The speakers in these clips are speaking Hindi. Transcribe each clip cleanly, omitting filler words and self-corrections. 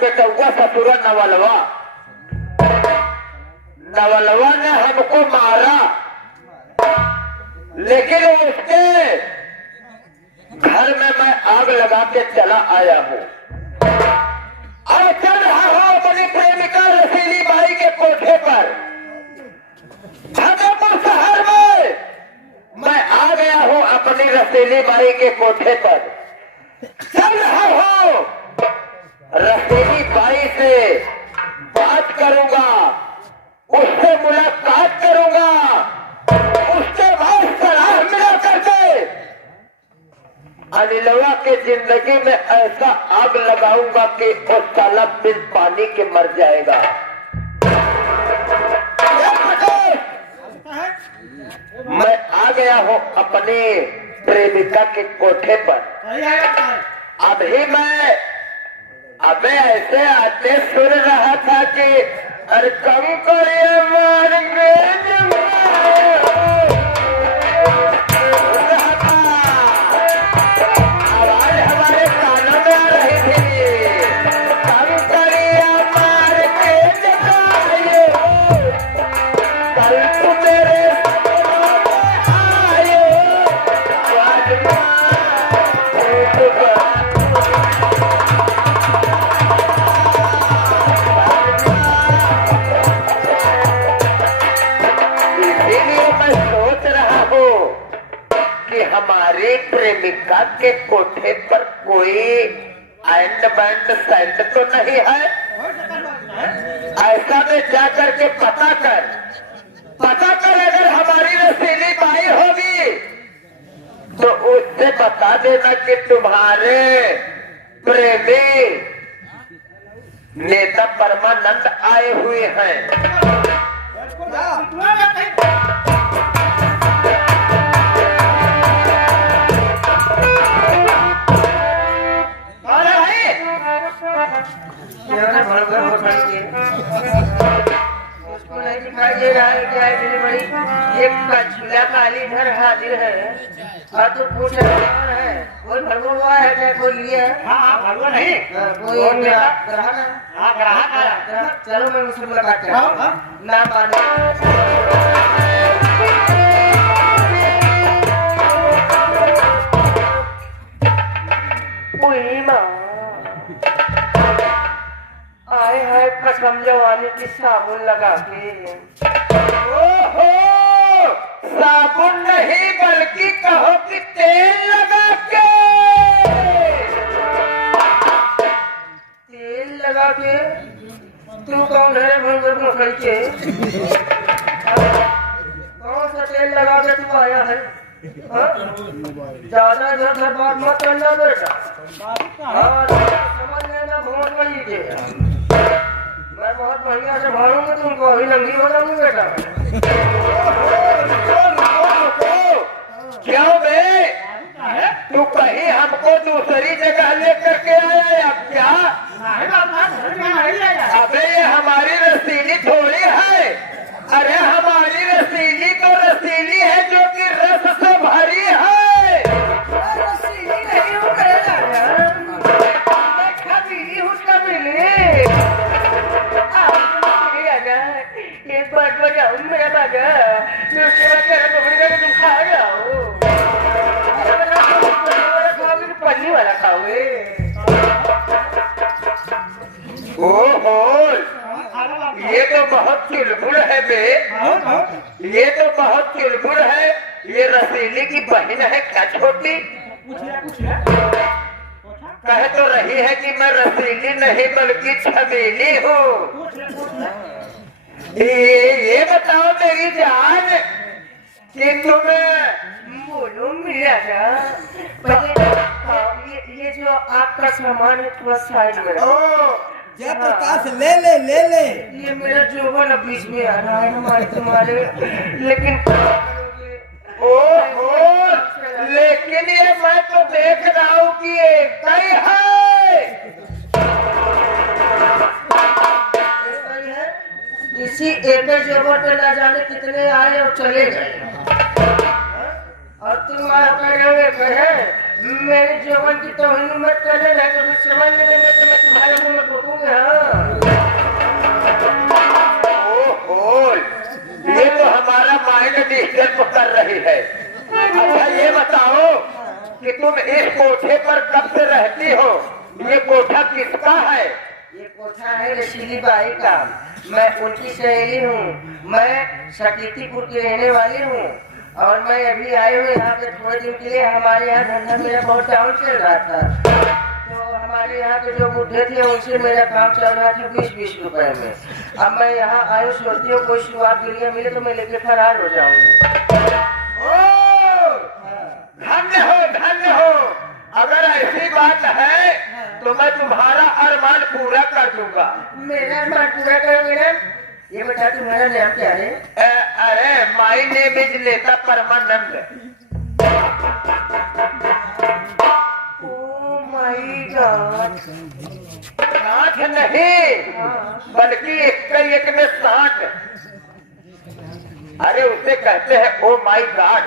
बेटुआ ससुरा नवलवा ने हमको मारा, लेकिन उसके घर में मैं आग लगा के चला आया हूँ और चल रहा हूँ अपनी प्रेमिका रसीली बाई के कोठे पर भागलपुर शहर में। मैं आ गया हूँ अपनी रसीली बाई के कोठे पर, चल रहा हूँ रसीली बाई से बात करूंगा, उससे मुलाकात करूंगा, उसके बाद सलाह मिला करके अनिलवा के जिंदगी में ऐसा आग लगाऊंगा कि वो साला बिन पानी के मर जाएगा। मैं आ गया हूँ अपने प्रेमिका के कोठे पर। अबे ऐसे आते सुन रहा था कि अरे कम करिए मारेंगे आवाज हमारे कानों में आ रही थी, कम करिए मार के जगाए कल तू मेरे हमारी प्रेमिका के कोठे पर कोई एंड बैंड सेंट तो नहीं है। ऐसा में जा करके पता कर अगर हमारी रसीली बाई होगी तो उससे बता देना कि तुम्हारे प्रेमी नेता परमानंद आए हुए हैं। उसको नहीं दिखाई दे रहा है क्या बड़ी एक कछुआ काली घर हाजिर है और तो पूछ रहा है कोई भरगो हुआ है क्या कोई लिए? हाँ भरगो नहीं, कोई ग्राहक। चलो मैं उससे मुलाकात करता हूँ। नाम आए है कसम जवानी की साबुन लगा के। ओहो, साबुन नहीं बल्कि कहो कि तेल लगा के। तेल लगा के? तू कौन है भंगर मकड़ी के? कौन सा तेल लगा के तू आया है? ज्यादा इधर बात मत करना बेटा, समझ लेना बहुत बड़ी के। मैं बहुत बढ़िया से भालूंगा तुमको, अभी नंगी हो जाऊंगी बेटा। क्यों बे? तू कहीं हमको दूसरी जगह लेकर के आया या क्या? अबे ये हमारी रसीली थोड़ी है। अरे हमारी रसीली तो रसीली है जो कि रस से भरी है। रसीली नहीं हूँ उसका मिले एक बार बजाओ मेरा बाजा, फिर उसके बाद तेरा टुकड़ी का तुम खा जाओ, पन्नी वाला खाओगे। ओहो, ये तो बहुत चुलबुल है बे, ये तो बहुत चुलबुल है। ये रसीली की बहन है क्या छोटी? कह तो रही है कि मैं रसीली नहीं बल्कि छबीली हूँ। ये बताओ मेरी जान कि तुम्हें बोलो मेरा ये जो आपका सामान है थोड़ा साइड में जय प्रकाश ले ये मेरा जोबन बीच में आ रहा है हमारे तुम्हारे, लेकिन लेकिन ये मैं तो देख रहा हूँ कि एक ही है। इसी एक जोबन पे ना जाने कितने आए और चले गए, और तुम कहे मेरे जवान की तोहिन मत करने ना, तो कुछ समझ नहीं मैं तो मैं तुम्हारे मुंह में फूकूंगा। ओहो, ये तो हमारा माइंड डिस्टर्ब कर रही है। अच्छा ये बताओ कि तुम इस कोठे पर कब से रहती हो? ये कोठा किसका है? ये कोठा है रसीली बाई का। मैं उनकी सहेली हूँ। मैं शकीतीपुर की रहने वाली हूँ और मैं अभी आई हूँ यहाँ पे थोड़े दिन के लिए। हमारे यहाँ धंधा मेरा बहुत डाउन चल रहा था, तो हमारे यहाँ के जो बुढ़े थे उनसे मेरा काम चल रहा था 20-20 रुपए में। अब मैं यहाँ आयु सोचती हूँ कोई शुरुआत के लिए मिले तो मैं लेके फरार हो जाऊंगी। धन्य हो, धन्य हो। अगर ऐसी बात है तो मैं तुम्हारा अरमान पूरा कर दूंगा। मेरा अरमान पूरा करोगे ना? ये बता तुम्हारा नाम क्या है? अरे माई नेम इज नेता परमानंद। Oh my God. 60 नहीं बल्कि 1 में 60। अरे उसे कहते हैं ओ माई गॉड।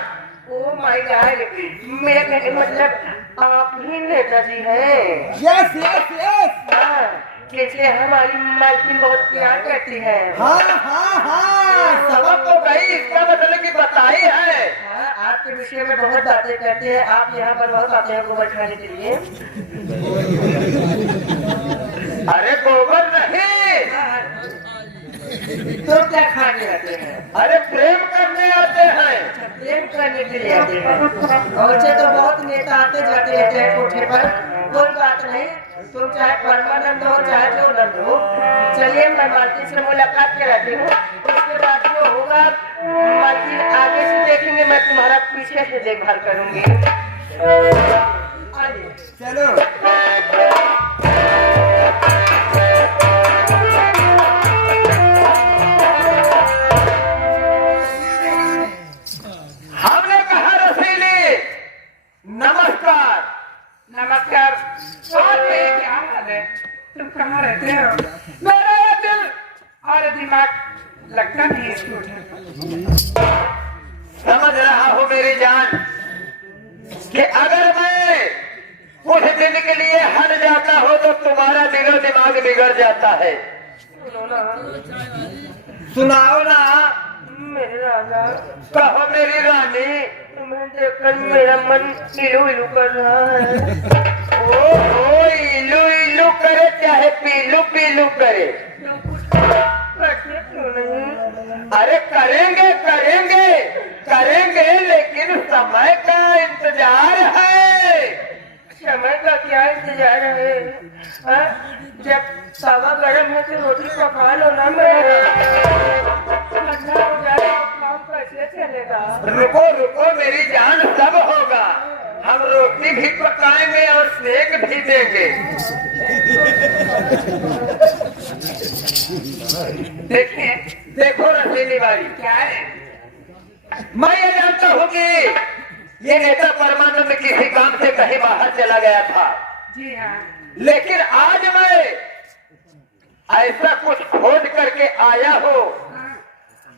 ओह माय गॉड, मेरा कहने का मतलब आप ही नेताजी हैं। Yes yes yes. हाँ, इसलिए हमारी मालकिन बहुत प्यार करती है। हाँ हाँ हाँ, समझ तो गई, इसका मतलब की बताई है। हाँ, आपके विषय में बहुत बातें करते हैं। आप यहाँ पर बहुत आते हैं गोबर खाने के लिए। अरे गोबर नहीं, तो क्या खाने आते हैं? अरे प्रेम करने आते हैं। प्रेम करने के लिए आते हैं। और से तो बहुत नेता आते जाते रहते हैं कोठे पर, कोई बात नहीं। तुम चाहे परमानंद हो चाहे जो नंद हो, चलिए मैं मालकिन से मुलाकात कराती हूँ। उसके बाद जो होगा मालकिन आगे से देखेंगे, मैं तुम्हारा पीछे से देखभाल करूंगी। आइए चलो। हमने कहा रसीली नमस्कार। नमस्कार। और ये क्या हाल है? तुम कहाँ रहते हो? मेरा ये दिल और दिमाग लगता नहीं है इस कोठे पर। समझ रहा हूँ मेरी जान कि अगर मैं कुछ दिन के लिए हट जाता हूँ तो तुम्हारा दिलो दिमाग बिगड़ जाता है। सुनाओ ना। मेरे राजा, कहो मेरी रानी। तुम्हें देखकर मेरा मन इलू इलू कर रहा है। ओ इलू इलू करे चाहे पीलू पीलू करे, करते क्यों नहीं? अरे करेंगे करेंगे करेंगे, लेकिन समय का इंतजार है। समय का क्या इंतजार है? हाँ? जब तवा गर्म है तो रोटी पका लो ना। मैं ठंडा हो जाए तो काम कैसे चलेगा? रुको रुको मेरी जान, सब होगा। हम रोटी भी पकाएंगे और सेक भी देंगे। देखिए देखो रसीली बाई, क्या है? मैं ये जानता हूँ कि ये नेता परमानंद किसी काम से कहीं बाहर चला गया था, जी हाँ। लेकिन आज मैं ऐसा कुछ खोज करके आया हो,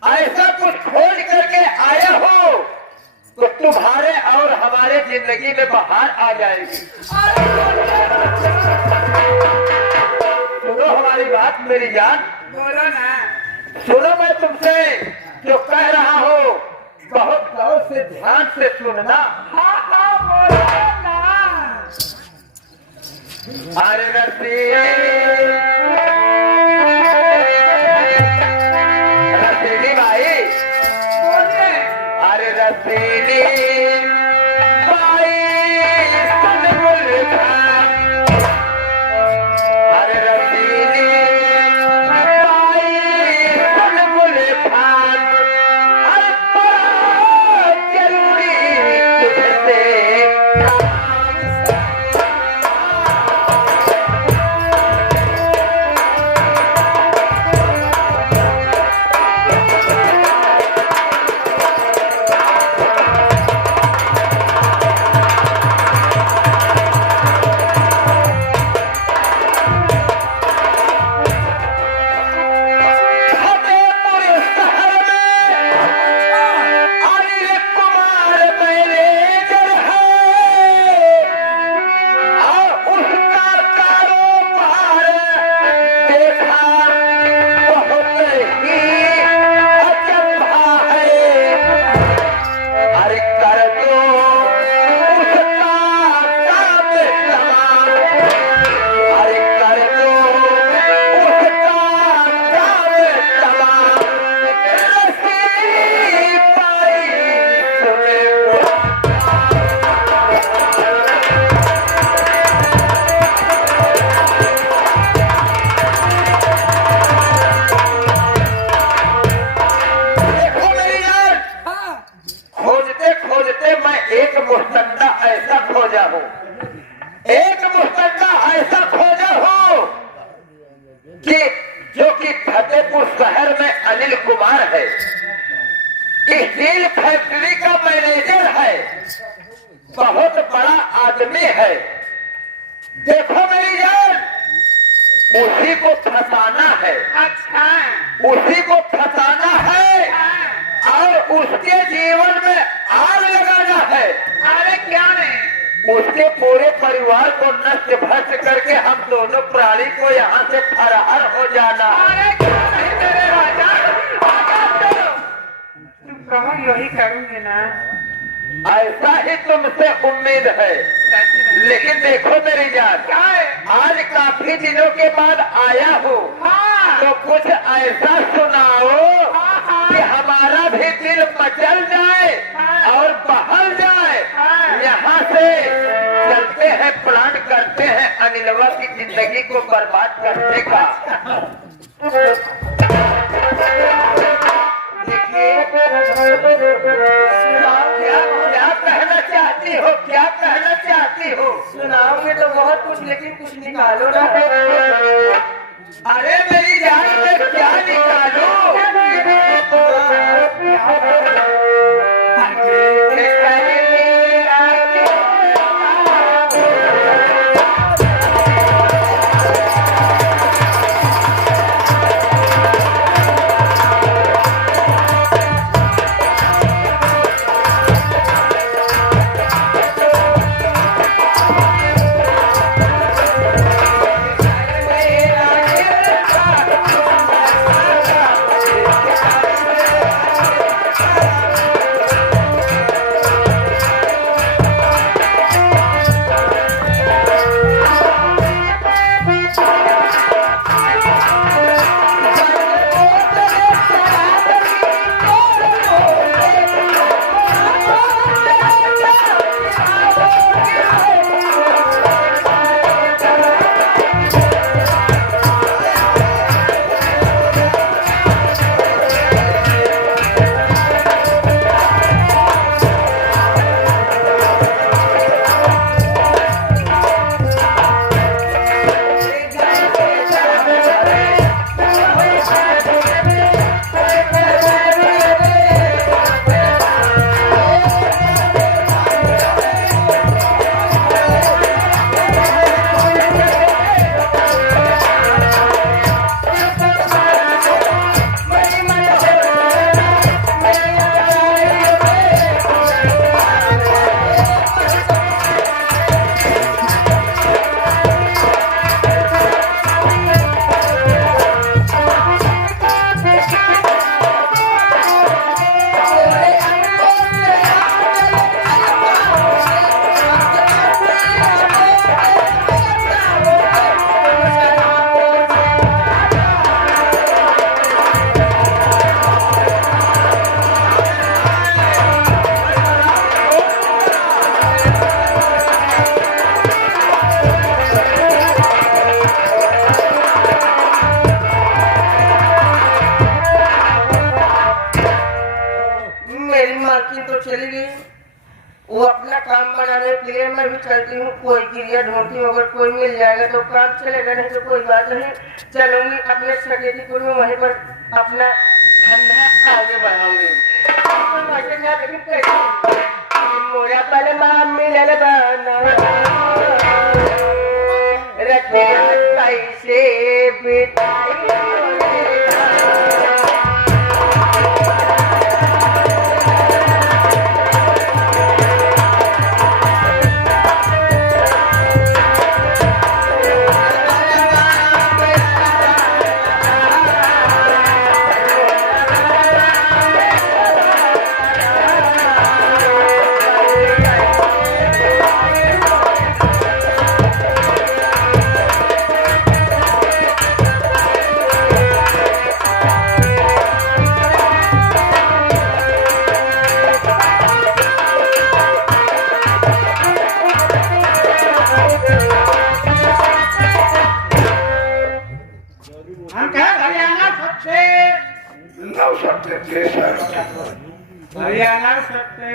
ऐसा कुछ खोज करके आया हो तो तुम्हारे और हमारे जिंदगी में बाहर आ जाएगी। सुनो हमारी बात मेरी जान, बोलो ना। सुनो मैं तुमसे जो कह रहा हूँ बहुत गौर से ध्यान से सुनना। हाँ हाँ बोलो ना। अरे रसीली भाई, बोलिए। अरे रसीली भाई सुन मुल्खान, अरे रसीली भाई सुन मुल्खान, अरे बहुत जरूरी तुझसे फतेहपुर शहर में अनिल कुमार है, स्टील फैक्ट्री का मैनेजर है, बहुत बड़ा आदमी है। देखो मेरी जान, उसी को फंसाना है, अच्छा उसी को फंसाना है और उसके जीवन में आग लगाना है। अरे क्या नहीं, उसके पूरे परिवार को नष्ट भ्रष्ट करके हम दोनों प्राणी को यहाँ से फरार हो जाना। अरे क्या नहीं मेरे राजा, आगे चलो। तुम कहो यही करूंगी ना, ऐसा ही तुमसे उम्मीद है। लेकिन देखो मेरी जान, क्या है? आज काफी दिनों के बाद आया हूँ, हाँ तो कुछ ऐसा सुनाओ कि हमारा भी दिल मचल जाए और बहल जाए। यहाँ से चलते हैं, प्लान करते हैं अनिलवा की जिंदगी को बर्बाद करने का। क्या कहना चाहती हो, क्या कहना चाहती हो? सुनाओगे तो बहुत कुछ, लेकिन कुछ निकालो ना। अरे मेरी जान में क्या निकालूं? चली गई। वो अपना काम बनाने के लिए मैं भी चलती हूँ, कोई क्रिया ढूंढती हूँ, अगर कोई मिल जाएगा तो काम चलेगा, नहीं तो कोई बात नहीं। चलूंगी अपने सकेतीपुर में, वहीं पर अपना धंधा आगे बढ़ाऊंगी। लेकिन कैसे मोरा पल माम मिलल बना रखिया कैसे बिताई। हरियाणा सकते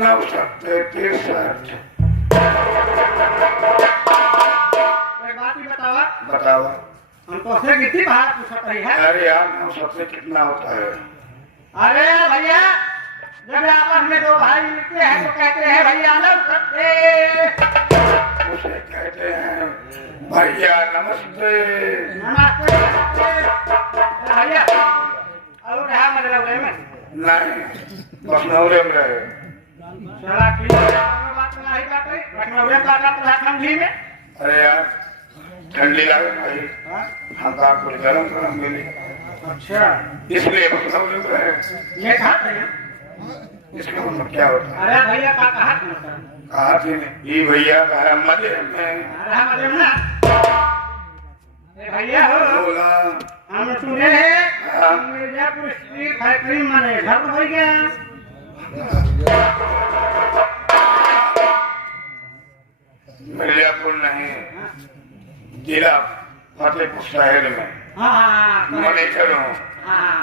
963। कोई बात ही बतावा। बताओ। हमको से कितनी बात पूछत रही है। अरे यार हम सबसे कितना होता है? अरे भैया जब आपस में दो भाई मिलते हैं तो कहते हैं भैया नमस्ते। उसे कहते हैं भैया नमस्ते। नमस्ते भैया और क्या मतलब है मैं नहीं बस नौरे में रहे। चला ठीक है बात नहीं बात है रखना हुआ का ठंडी में। अरे यार ठंडी लगे भाई हम का कुछ गरम गरम मिली अच्छा इसलिए बस नौरे में रहे। ये कहा थे इसका मतलब क्या होता है? अरे भैया का कहा कहा थी ये भैया का है मजे में। अरे मतलब ना भैया हो बोला हम सुने हैं मिर्जापुर स्टील फैक्ट्री में घर हो गया। मिर्जापुर नहीं जिला फतेहपुर शहर में हाँ मैनेजर हूँ। हाँ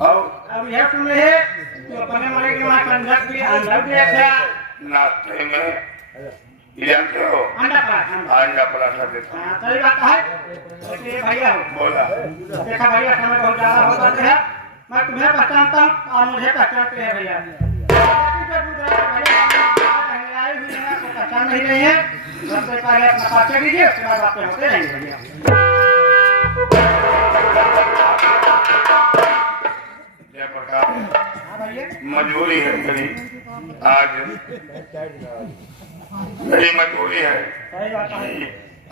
और अब यह सुन रहे हैं तो अपने मरे के वहाँ कंजक भी अंदर भी अच्छा नाश्ते में जानते हो अंडा पड़ा अंडा पराठा देता हूँ। हाँ सही बात है देखिए भैया हो बोला देखा भैया समय बहुत ज्यादा हो जाता है मैं तुम्हें पहचानता हूँ और मुझे पहचानते हैं भैया आई हुई है आपको पहचान नहीं रही है सबसे पहले अपना परिचय दीजिए उसके बाद बातें होते रहेंगे भैया। जय प्रकाश हाँ भैया मजबूरी है मेरी आज मेरी मजबूरी है सही बात है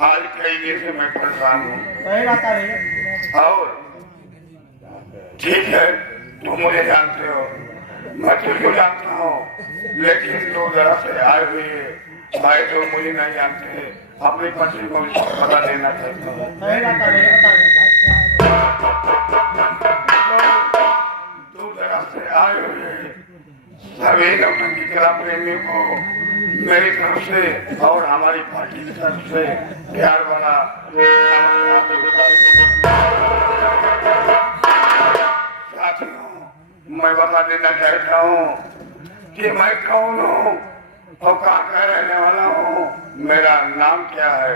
आज कई दिन से मैं परेशान हूँ। सही बात है भैया और ठीक है तुम मुझे जानते हो मैं तुझको जानता हूँ लेकिन तो जरा से आए हुए भाई तो मुझे नहीं जानते अपनी पत्नी को पता देना चाहते हैं। सही बात है भैया दूर दराज से आए हुए सभी नौटंकी कला प्रेमी को मेरी तरफ से और हमारी पार्टी की तरफ से प्यार भरा साथियों मैं बता देना चाहता हूँ कि मैं कौन हूँ और कहाँ का रहने वाला हूँ मेरा नाम क्या है।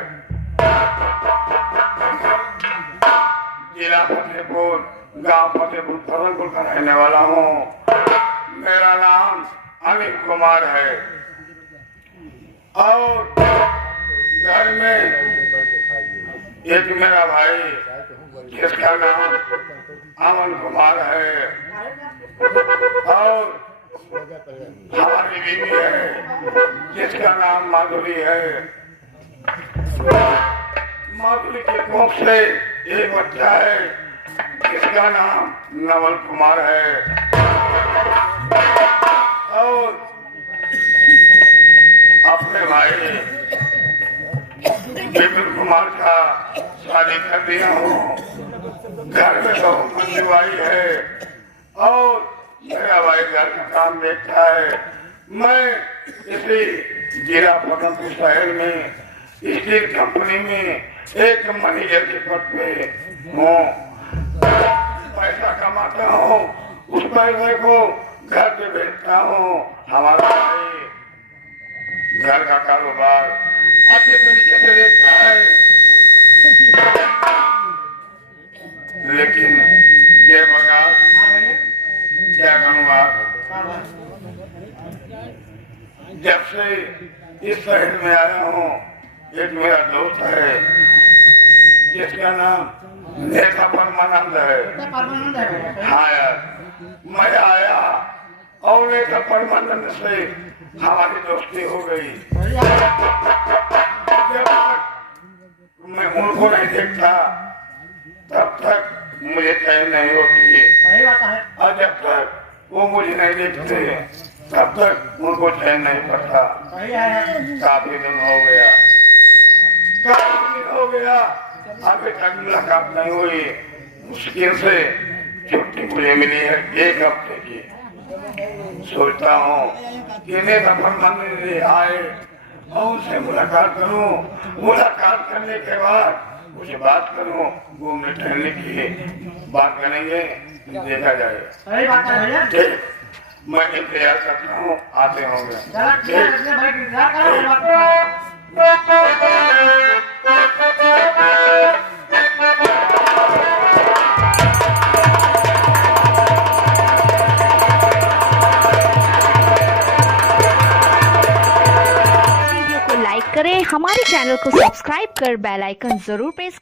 जिला फतेहपुर गांव फतेहपुर फतेहपुर का रहने वाला हूँ। मेरा नाम अनिल कुमार है और घर में एक मेरा भाई जिसका नाम अमन कुमार है और हमारी बीवी है जिसका नाम माधुरी है। माधुरी के कोख से एक बच्चा है जिसका नाम नवल कुमार है और अपने भाई विपिन कुमार का शादी कर दिया हूँ। घर में तो मंजूरी है और मेरा भाई घर का काम देखता है। मैं इसी जिला फतेहपुर शहर में स्टील कंपनी में एक मैनेजर के पद पे हूँ। पैसा कमाता हूँ उस पैसे को घर पे भेजता हूँ। हमारा भाई घर का कारोबार अच्छे तरीके से देखता है लेकिन जय प्रकाश क्या करूँगा जब से इस शहर में आया हूँ एक मेरा दोस्त है जिसका नाम नेता परमानंद है। हाँ यार मैं आया और नेता परमानंद से हमारी दोस्ती हो गई। जब तक मैं उनको नहीं देखता तब तक मुझे चैन नहीं होती और जब तक वो मुझे नहीं देखते तब तक उनको चैन नहीं पड़ता। काफी दिन हो गया अभी तक मुलाकात नहीं हुई। मुश्किल से छुट्टी मुझे मिली है एक हफ्ते की। सोचता हूँ कि नेता परमानंद आए और उनसे मुलाकात करूँ। मुलाकात करने के बाद कुछ बात करूँ घूमने टहलने की बात करेंगे देखा जाए। सही बात है भैया ठीक मैं इंतजार करता हूँ आते होंगे। भाई करें, हमारे चैनल को सब्सक्राइब कर बेल आइकन जरूर प्रेस